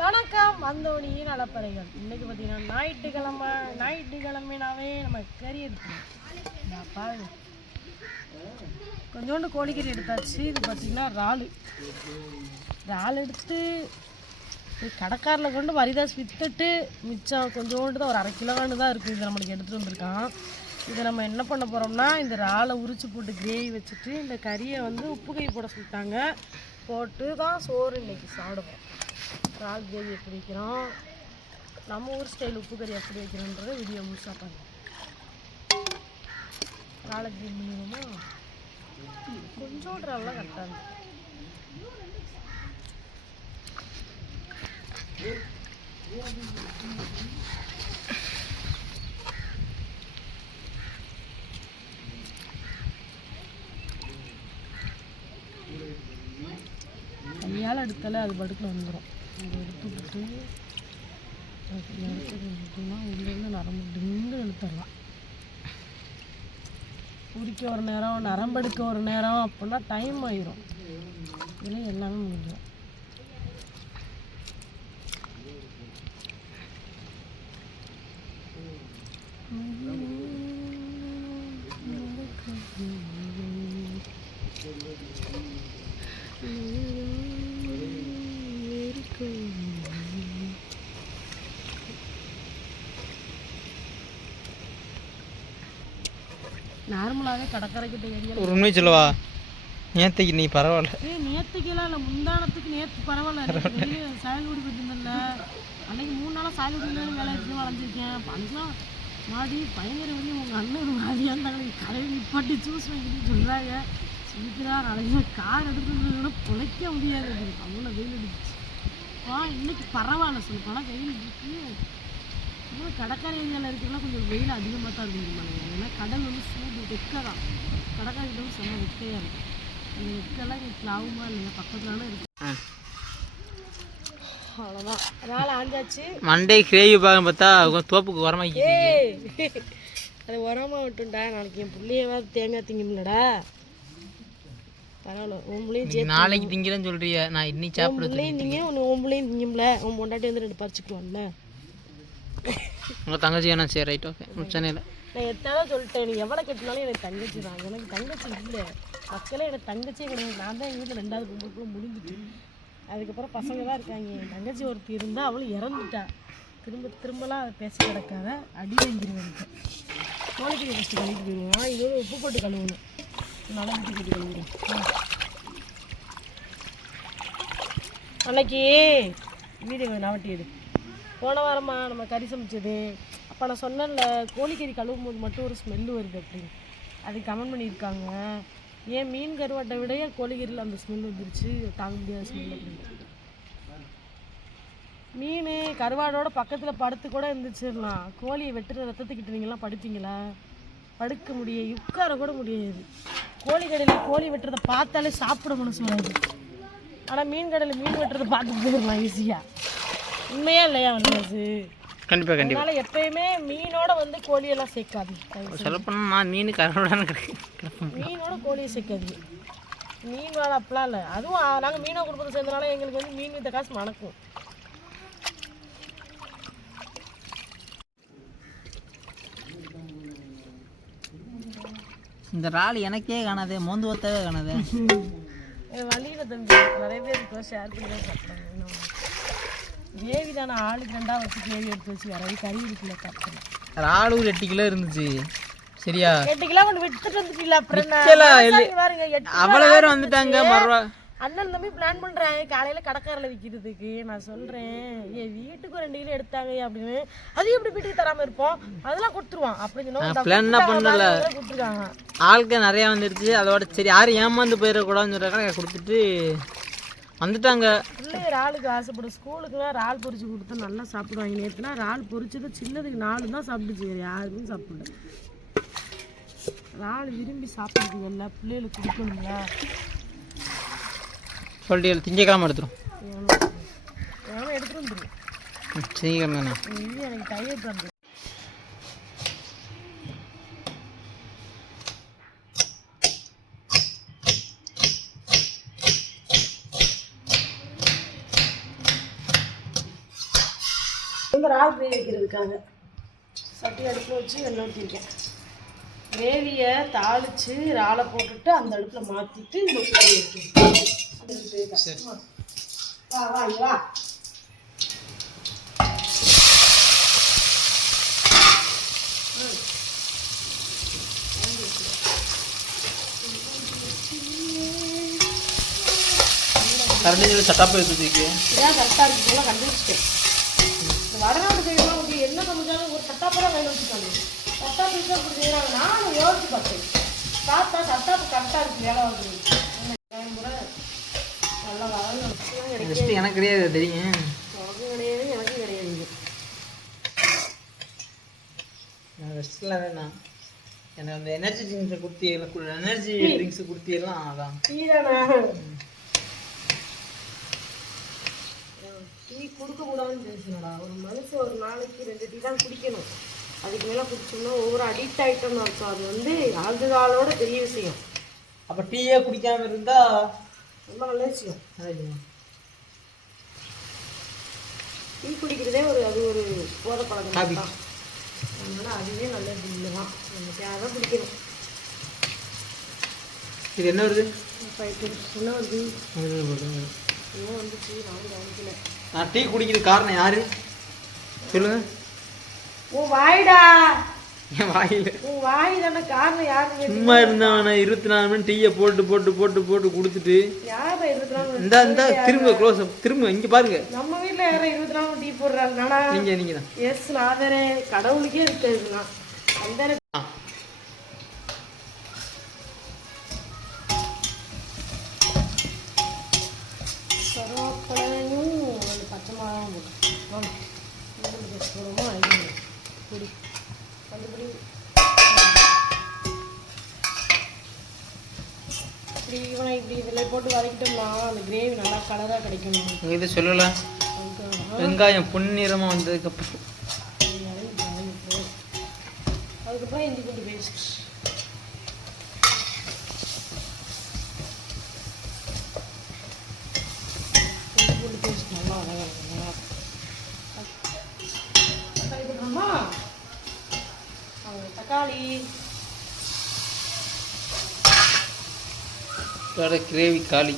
வணக்கம் வந்தோனியின் அலப்பறைகள். இன்னைக்கு பார்த்தீங்கன்னா ஞாயிற்றுக்கிழமைனாவே நம்ம கறி எடுக்கணும். பாருங்க, கொஞ்சோண்டு கோழிக்கறி எடுத்தாச்சு. இது பார்த்தீங்கன்னா இறால் எடுத்து கடைக்காரில் கொண்டு மரிதாஸ் விற்றுட்டு மிச்சம் கொஞ்சோண்டு தான், ஒரு 1/2 கிலோன்னு தான் இருக்குது. இது நம்மளுக்கு எடுத்துகிட்டு வந்திருக்கான். இதை நம்ம என்ன பண்ண போகிறோம்னா, இந்த இறாலை உரிச்சு போட்டு கிரேவி வச்சுட்டு இந்த கறியை வந்து உப்பு கை போட சொல்லிட்டாங்க. போட்டு தான் சோறு இன்றைக்கி சாப்பிடுவோம். இறால் கிரேவி எப்படி வைக்கிறோம், நம்ம ஊர் ஸ்டைல் உப்பு கறி எப்படி வைக்கிறோன்றதை வீடியோ முழுசாக பாருங்க. இறாலை கிரேவி பண்ணிடுவோமா, கொஞ்சோண்டு இறால்லாம் கரெக்டாக இருந்துச்சு. கையால் எடுத்தாலே அது படுக்கில் வந்துடும். இதை எடுத்துக்கிட்டு எடுத்துக்கிட்டோம்னா உள்ளேருந்து நரம்பு டிங்கு எடுத்துடலாம். உரிக்க ஒரு நேரம், நரம்பெடுக்க ஒரு நேரம், அப்படின்னா டைம் ஆயிரும். இதில் எல்லாமே முடிஞ்சிடும். நார்மலாகவே கடற்கரைக்கிட்ட ஏரியா ஒரு உண்மை சொல்லவா, நேற்றுக்கு நீ பரவாயில்ல. நேற்றுக்கெல்லாம் இல்லை, முந்தானத்துக்கு நேற்று பரவாயில்ல. சாயல்குடி போயிருந்தேன்ல, அன்னைக்கு 3 நாளாக சாயல்குடியிலேருந்து வேலை எடுத்து வளைஞ்சிருக்கேன். அதெல்லாம் மாடி பயங்கர வந்து உங்கள் அண்ணன் ஒரு மாதிரியாக இருந்தாங்க. கடையில் நிப்பாட்டி ஜூஸ் வாங்கிட்டு சொல்கிறாங்க. சீக்கிரம் நாளைக்கு கார் எடுத்துட்டு பொழைக்க முடியாது, அவ்வளோ வெயில் அடிச்சு. இன்னைக்கு பரவாயில்ல சொல்லப்போனால் வெயில் இருக்கு. இன்னும் கடற்கரை ஏரியாவில் இருக்கிறதுலாம் கொஞ்சம் வெயில் அதிகமாக தான் இருக்கும். ஏன்னா கடல் வந்து சூடு வெக்க தான், கடற்கரைகளும் செம்ம வெக்கையாக இருக்கும். இந்த வெக்கெல்லாம் இங்கே ஆகுமா இல்லையா, பக்கத்துலலாம் இருக்கு. அவ்வளோதான், அதனால் ஆஞ்சாச்சு. மண்டே கிரேவி பார்க்க பார்த்தா தோப்புக்கு உரமாக்கி அது உரமாக விட்டுண்டா. நாளைக்கு என் பிள்ளையவாது தேங்காய் திங்கும்லடா. பரவாயில்ல, உன் நாளைக்கு திங்கிறேன்னு சொல்றிய, நான் இன்னைக்கு சாப்பிட பிள்ளையும் திங்க, உன் பிள்ளையும் திங்கும்ல. உன் பொண்டாட்டி வந்து 2 பறிச்சுக்குவான்ல. உங்கள் தங்கச்சி என்ன? சரி, ரைட், ஓகே, பிரச்சனை இல்லை. நான் எத்தனை சொல்லிட்டேன், நீ எவ்வளோ கட்டினாலும் எனக்கு தங்கச்சி தான். எனக்கு தங்கச்சி இல்லை, மக்களே எனக்கு தங்கச்சியே கிடையாது. நான் தான் எங்கள் வீட்டில் 2வது பொம்பளுக்குள்ள முடிஞ்சிட்டு, அதுக்கப்புறம் பசங்க தான் இருக்காங்க. என் தங்கச்சி ஒருத்தி இருந்தால் அவளும் இறந்துட்டா. திரும்பலாம் அதை பேச கிடக்காத, அடி வாங்கிடுவேன். கோழிக்கறி ஃபஸ்ட்டு கழுவிட்டு போயிடுவோம். இது உப்பு போட்டு கழுவணும், நல்லா உப்பு போட்டு கழுவிடுவோம். அன்னைக்கு வீடியோ நவட்டி எடு, போன வாரமா நம்ம கறி சமைச்சது. அப்போ நான் சொன்னேன்ல, கோழிக்கறி கழுவும் போது மட்டும் ஒரு ஸ்மெல்லு வருது அப்படின்னு. அது கமெண்ட் பண்ணியிருக்காங்க. ஏன் மீன் கருவாட்டை விட கோழிக்கறியில் அந்த ஸ்மெல் வந்துருச்சு, தாங்க முடியாத ஸ்மெல் அப்படின்னு. மீன் கருவாடோட பக்கத்தில் படுத்து கூட இருந்துச்சுலாம். கோழியை வெட்டுற ரத்தத்துக்கிட்ட நீங்களாம் படுப்பீங்களா? படுக்க முடியாது, உட்கார கூட முடியாது. கோழிக்கடையில் கோழி வெட்டுறதை பார்த்தாலே சாப்பிட மனசு வராது. ஆனால் மீன் கடையில் மீன் வெட்டுறதை பார்த்துட்டு போயிடலாம் ஈஸியாக. உண்மையா இல்லையா மனசு? கண்டிப்பாக கண்டிப்பாக. அதனால் எப்பயுமே மீனோட வந்து கோழியெல்லாம் சேர்க்காது. சொல்லப்போனால் நான் மீன் கருவாடான மீனோட கோழியை சேர்க்காது. மீன் வேலை அப்படிலாம் இல்லை. அதுவும் நாங்கள் மீனை குடும்பத்தை சேர்ந்தனால எங்களுக்கு வந்து மீன் வித்த காசு மணக்கும். இந்த இறால் எனக்கே காணாதே, மோந்து ஒத்தவே காணாதே. வழியில் தம்பி நிறைய பேர் இருக்கோம், ஷேர் பண்ணி தான் சாப்பிட்றாங்க. கிரேவி தானே, ஆளுக்கு 2 வச்சு கிரேவி எடுத்து வச்சு வேறு கறி இருக்குல்ல சாப்பிட்றேன். இறால் ஒரு 8 கிலோ இருந்துச்சு, சரியா? 8 கிலோ கொண்டு விட்டுட்டு வந்துட்டீங்களா? அப்புறம் அவ்வளோ பேர் வந்துட்டாங்க. மறுவா அண்ணன் தம்பி பிளான் பண்ணுறாங்க காலையில் கடைக்காரில் விற்கிறதுக்கு. நான் சொல்கிறேன், என் வீட்டுக்கு 2 கிலோ எடுத்தாங்க அப்படின்னு. அது எப்படி வீட்டுக்கு தராமல் இருப்போம், அதெல்லாம் கொடுத்துருவான் அப்படின்னு பிளான் என்ன பண்ணல. கொடுத்துருக்காங்க. ஆளுக்கு நிறையா வந்துடுச்சு. அதோட சரி யாரும் ஏமாந்து போயிடக்கூடாதுன்னு சொல்கிறாங்க, கொடுத்துட்டு வந்துட்டாங்க. பிள்ளைங்க இறாலுக்கு ஆசைப்படும். ஸ்கூலுக்குலாம் இறால் பொரிச்சு கொடுத்தா நல்லா சாப்பிடுவாங்க. நேற்றுனா இறால் பொரிச்சது சின்னதுக்கு 4 தான் சாப்பிட்டுச்சு, வேறு யாருமே சாப்பிடல. இறால் விரும்பி சாப்பிடுதுங்கல்ல, பிள்ளைகளுக்கு கொடுக்கணுங்களா? சொல்லிட்டு திங்கக்கிழமை எடுத்துரும். எடுத்துட்டு வந்துடும். திங்கக்கிழமை எனக்கு டயட் வந்து வந்து இறால் கிரேவி வைக்கிறதுக்காக சட்டி அடுப்பில் வச்சு எண்ணெய் ஊற்றிருக்கேன். கிரேவியை தாளித்து இறாலை போட்டுட்டு அந்த அடுப்பில் மாற்றிட்டு இந்த வைக்கிறேன். வா வா வா. கரண்டியில் சட்டாப்பை வச்சுருக்கு. இதான் கரெக்டாக இருக்குது. கண்டுபிடிச்சிட்டேன். இந்த வடநாட்டு சைடுலாம் வந்து என்ன சமைச்சாலும் ஒரு சட்டாப்பை தான் கையில் வச்சுக்காங்க. சட்டாப்பு வச்சு அப்படி செய்கிறாங்க. நானும் யோசிச்சு பார்த்தேன். பார்த்தா சட்டாப்பு கரெக்டாக இருக்குது. வேலை வாங்குறது கூட நல்லா வளர்ந்து எனக்கு கிடையாது தெரியும். உனக்கும் கிடையாது எனக்கும் கிடையாது. நான் ரெஸ்ட்டில் வேணாம். எனக்கு அந்த எனர்ஜி ட்ரிங்க்ஸை கொடுத்தி எனர்ஜி ட்ரிங்க்ஸு கொடுத்தியெல்லாம் அதான் டீ கொடுக்கக்கூடாதுன்னு பேசுனடா. ஒரு மனுஷன் ஒரு நாளைக்கு 2 டீ தான் குடிக்கணும். அதுக்கு மேலே குடிச்சோம்னா ஒவ்வொரு அடிக்ட் ஆகிட்டோம்னு அர்த்தம். அது வந்து ஆல்கஹாலோட பெரிய விஷயம். அப்போ டீயே குடிக்காமல் இருந்தால் ரொம்ப நல்ல விஷயம். டீ குடிக்கிறதே அது ஒரு போதை பழக்கம் தான். அதனால அதுவே நல்லது இல்லை தான். நம்ம தேவை குடிக்கணும். இது என்ன வருது? என்ன வருது? என்ன வந்துச்சு? நானும் கவனிக்கல. நான் டீ குடிக்கிறது காரணம் யாரு சொல்லுங்க. உன் வாய்டா. என் வாயில் உன் வாய் தானே காரணம். யாரு சும்மா இருந்தான் 24 மணி டீயை போட்டு போட்டு போட்டு போட்டு கொடுத்துட்டு யார 24 இந்த திரும்ப க்ளோஸ் திரும்ப இங்கே பாருங்க. நம்ம வீட்டில் யாரும் 24 டீ போடுறாங்க. நானா? நீங்க தான். எஸ் நான் தானே. கடவுளுக்கே இருக்குதுண்ணா. அந்த கருவேப்பிலையும் பச்சை மிளகாவும் போட்டு பொடி கண்டுபிடி. இப்படி இவனை இப்படி இதில் போட்டு வதக்கிட்டோம்னா அந்த கிரேவி நல்லா கலராக கிடைக்கணும். இது சொல்லலை. வெங்காயம் பொன்னிறமாக வந்ததுக்கப்புறம் அதுக்கப்புறம் இஞ்சி பூண்டு பேஸ்ட். இஞ்சி பூண்டு பேஸ்ட் நல்லா வதங்கணும். தக்காளி கிரேவி காளி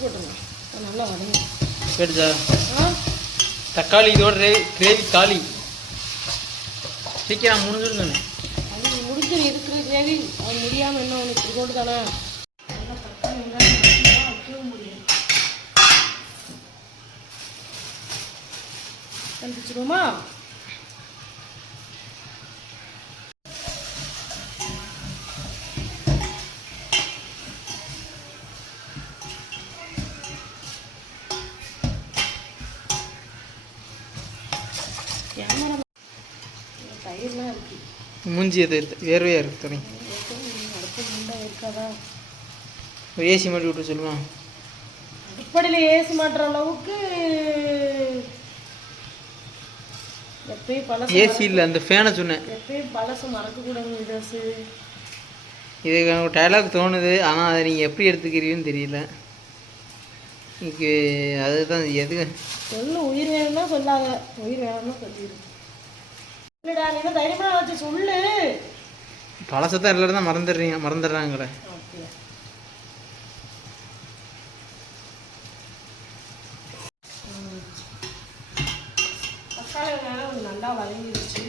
போட்டுருங்க. நல்லா வதங்க கேட்டுச்சா? தக்காளி இதோட கிரேவி காளி சீக்கிரம் முடிஞ்சிருந்தேன். அது முடிஞ்சு இருக்கிற கிரேவி அது முடியாமல் என்ன ஒன்று இப்படி போட்டு தானே வைக்கவும் முடியும். கண்டுபிடிச்சிருவோமா? தயிர்லாம் இருக்கு. மூஞ்சி அது வேர்வையாக இருக்கு. துணி இருக்காதா? ஏசி மாட்டி விட்டு சொல்லுவான். அடிப்படையில் ஏசி மாட்டுற அளவுக்கு எப்பயும் பழசு. ஏசி இல்லை, அந்த ஃபேனை சொன்னேன். எப்பயும் பழசு மறக்கக்கூடாது. விதாசு இது டைலாக் தோணுது. ஆனால் அதை நீங்கள் எப்படி எடுத்துக்கிறீங்கன்னு தெரியல. இன்னைக்கு அதுதான் எது சொல்லு. உயிர் வேணும்னா சொல்லாத. உயிர் வேணும்னா சொல்லிடு. இல்லைடா நீ தான் தைரியமாக வச்சு சொல்லு. பழசத்தான் எல்லாரும் தான் மறந்துடுறாங்களே. தக்காளி வெங்காயம் நல்லா வதங்கிடுச்சு.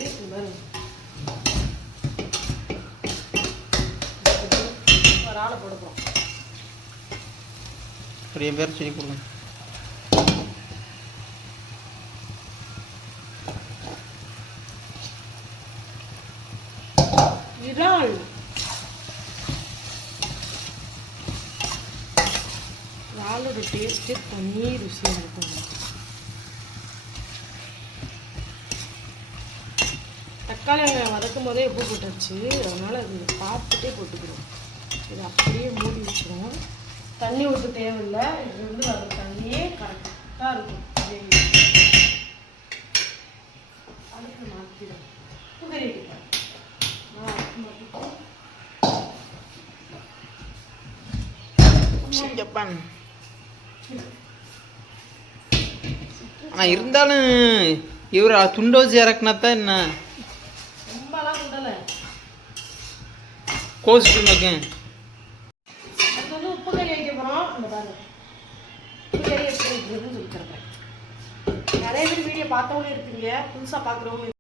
ஒரு ஆளை கொடுப்போம். நிறைய பேர் சொல்லி கொடுங்க. இறால் இறாலோட டேஸ்ட்டு தனி ருசியாக இருக்கும். தக்காளி வெங்காயம் வதக்கும் போதே உப்பு போட்டாச்சு. அதனால் அது பார்த்துட்டே போட்டுக்கிறோம். இது அப்படியே மூடி வச்சுருவோம். தண்ணி ஊற்ற தேவையில்லை. இது வந்து வர தண்ணியே கரெக்டாக இருக்கும். அதுக்கு மாற்றிடும். புகரிட்டு ஜப்பான் சிக்கன் ஆனால் இருந்தாலும் இவர் துண்டை வச்சு இறக்குனா தான் என்ன ரொம்பலாம் உண்டலை கோஸ்ட்டு மக்கேன். அது வந்து உப்பு கறி வைக்க போகிறோம். அந்த பாருங்க உப்பு கறி எப்படி வைக்கிறதுன்னு சொல்லிக்கிறேன். நிறைய பேர் வீடியோ பார்த்தவங்களும் இருப்பீங்க, புதுசாக பார்க்குறவங்க.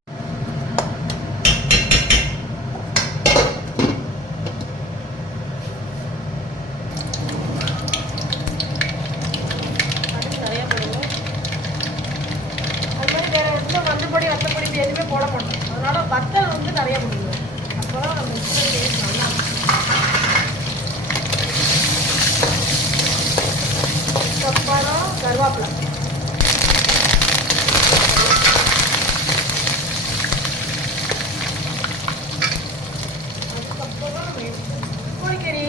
நிறையா போடுவோம். அது மாதிரி வேறு இடத்துல மஞ்சப்பொடி வத்தப்பொடி எதுவுமே போட மாட்டோம். அதனால வத்தல் வந்து நிறைய போடுவோம். அப்போ தான் நம்ம டேஸ்ட் நல்லா இருக்கும். அப்புறம் கருவேப்பிலை, அதுக்கப்புறம் கோழிக்கறி,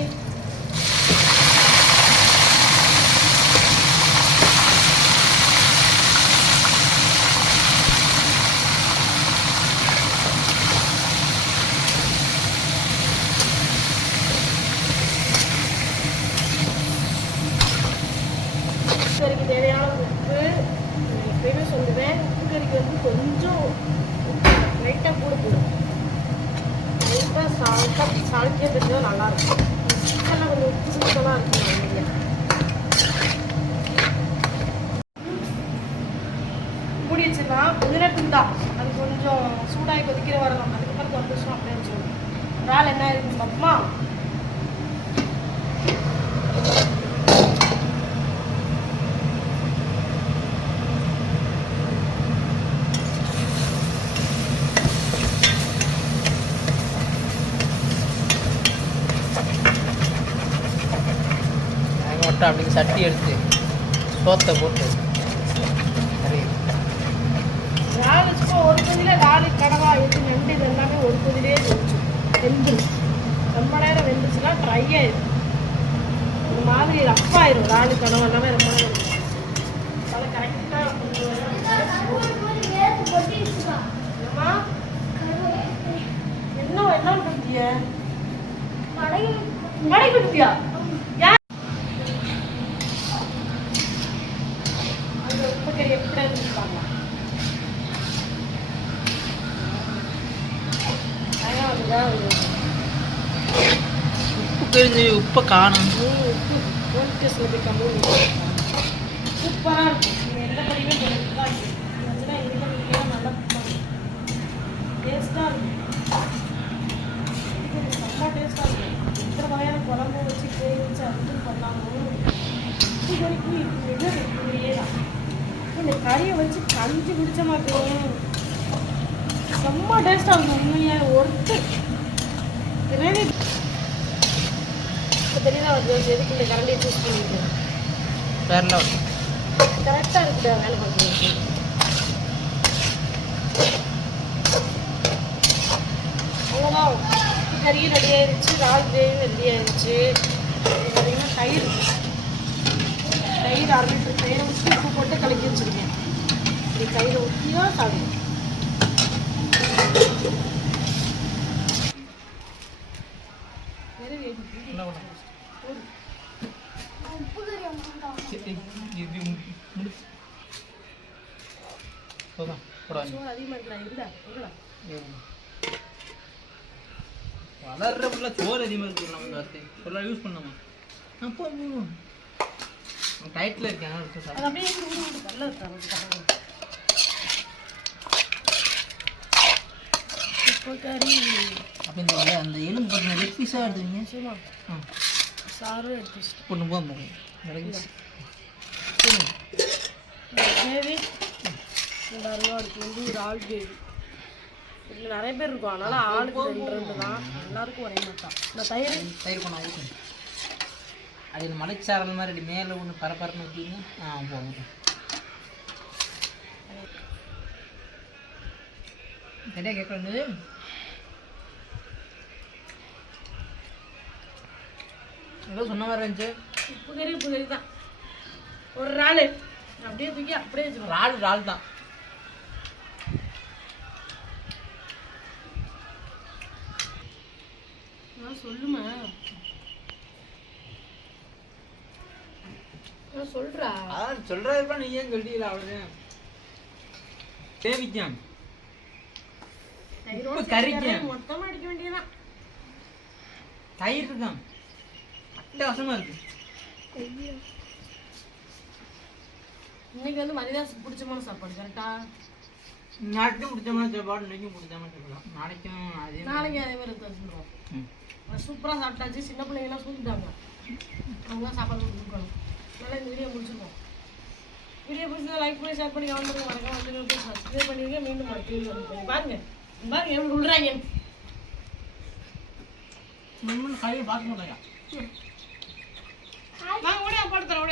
கறிக்கு தேவையான உப்பு. எப்பயுமே சொல்லுவேன், உப்பு கறிக்கு வந்து கொஞ்சம் லைட்டாக கூட போடும். லைட்டாக சால்ட்டியாக தெரிஞ்சால் நல்லாயிருக்கும். சிக்கனில் கொஞ்சம் உப்பு சிக்கலாக இருக்கும். மூடி வச்சிடலாம். கொஞ்ச நேரத்துக்கு தான், அது கொஞ்சம் சூடாகி கொதிக்கிற வரலாம். அதுக்கப்புறம் 10 நிமிஷம் அப்படியே வச்சுருவோம். ஒரு ஆள் என்ன இருக்கும் பார்ப்போமா? அப்படின்னு சட்டி எடுத்து சோத்தை போட்டு வச்சுக்கோ. ஒரு கொதியில 4 கடவா எது நண்டு இது எல்லாமே ஒரு கொதிலே வெந்துடும். ரொம்ப நேரம் வெந்துச்சுன்னா ட்ரை ஆயிடும், ஒரு மாதிரி ரஃப்பாயிரும். 4 கடவை எல்லாமே ரொம்ப நேரம் அதனால் கரெக்டாக என்ன என்ன பத்திய கடை பத்தியா எப்படி இருந்துருப்பாங்க. உப்பு கறிஞ்சு உப்பை காணும். உப்பு டேஸ்ட்டில் போய் கம்மி சூப்பராக இருக்கும். நீங்கள் எந்த படியுமே போட்டுதான் இருக்கலாம். நல்லா டேஸ்ட்டாக இருக்கும். செம்ம டேஸ்ட்டாக இருக்கும். எத்தனை வகையான குழம்பு வச்சு கிரேவி வச்சு அதுவும் பண்ணாலும் உப்பு கறிக்கு இது இப்படியே தான். இந்த கறியை வச்சு கஞ்சி குடிச்ச மாட்டோம். செம்ம டேஸ்ட்டாக இருக்கும். உண்மையாக ஒருத்து கிரேவி இப்போ தெரியல. எதுக்கு இந்த கரண்டியை சூஸ் பண்ணிட்டு வேறலாம் கரெக்டாக இருக்குடா வேலை பார்க்குறது. அவ்வளோதான், கறியும் ரெடி ஆயிடுச்சு, ரால் கிரேவியும் ரெடி ஆயிடுச்சு. பார்த்தீங்கன்னா தயிர் 1/2 லிட்டர் தயிரை ஊற்றி உப்பு போட்டு கலக்கி வச்சுருக்கேன். இப்படி தயிரை ஊற்றி தான் சாப்பிடும். வளர்ற ஃபுல்லாக சோறு அதிகமாக இருக்குது. நம்ம வார்த்தை ஃபுல்லாக யூஸ் பண்ணாமா அப்போ டைட்டில் இருக்கேன். அப்போ இந்த அந்த எலும்பு பார்த்தீங்கன்னா லெக் பீஸாக எடுத்துவீங்க. சாரும் எடுத்து பொண்ணு போகும் கிரேவி 2000 அதுக்கு வந்து ஒரு ஆள் கிரேவி. இதில் நிறைய பேர் இருக்கும், அதனால ஆளுக்கு 2 தான். எல்லாருக்கும் ஒரே மாதிரி தான். இந்த தயிர் பண்ண ஊற்றுங்க. அது இந்த மலைச்சாரல் மாதிரி அப்படி மேலே ஒன்று பரப்பரன்னு ஊற்றிங்க. போகும். சரியா கேட்க வேண்டியது ஏதோ சொன்ன மாதிரி இருந்துச்சு. உப்பு கறி தான். ஒரு இறால் அப்படியே தூக்கி அப்படியே வச்சுருவோம். இறால் தான். சொல்லுமா சொல்றா. அதான் சொல்றாருப்பா, நீ ஏன் சொல்லிடல அவ்வளோதான். தேவிக்கான் தயிரோட கறிக்கான் மொத்தமாக அடிக்க வேண்டியதான். தயிர் இருக்கான் அட்டகாசமாக இருக்கு. இன்னைக்கு வந்து மரியாதைக்கு பிடிச்சமான சாப்பாடு கரெக்டா? நாளைக்கும் பிடிச்சமான சாப்பாடு, இன்னைக்கும் பிடிச்சமான சாப்பிடலாம். நாளைக்கும் அதே நாளைக்கு அதே மாதிரி எடுத்து வச்சுருக்கோம். சூப்பராக சாப்பிட்டாச்சு. சின்ன பிள்ளைங்கலாம் சூப்பிட்டாங்க. அவங்களாம் சாப்பாடு கொடுக்கணும். நல்லா இந்த வீடியோ முடிச்சிருக்கோம். வீடியோ பிடிச்சதை லைக் பண்ணி ஷேர் பண்ணி கமெண்ட் பண்ணி மறக்காம வந்து சப்ஸ்கிரைப் பண்ணிடுங்க. மீண்டும் பாருங்க பாருங்க எப்படி விடுறாங்க. கையை பார்க்க மாட்டாங்க. நாங்கள் கூட படுத்துறோம்.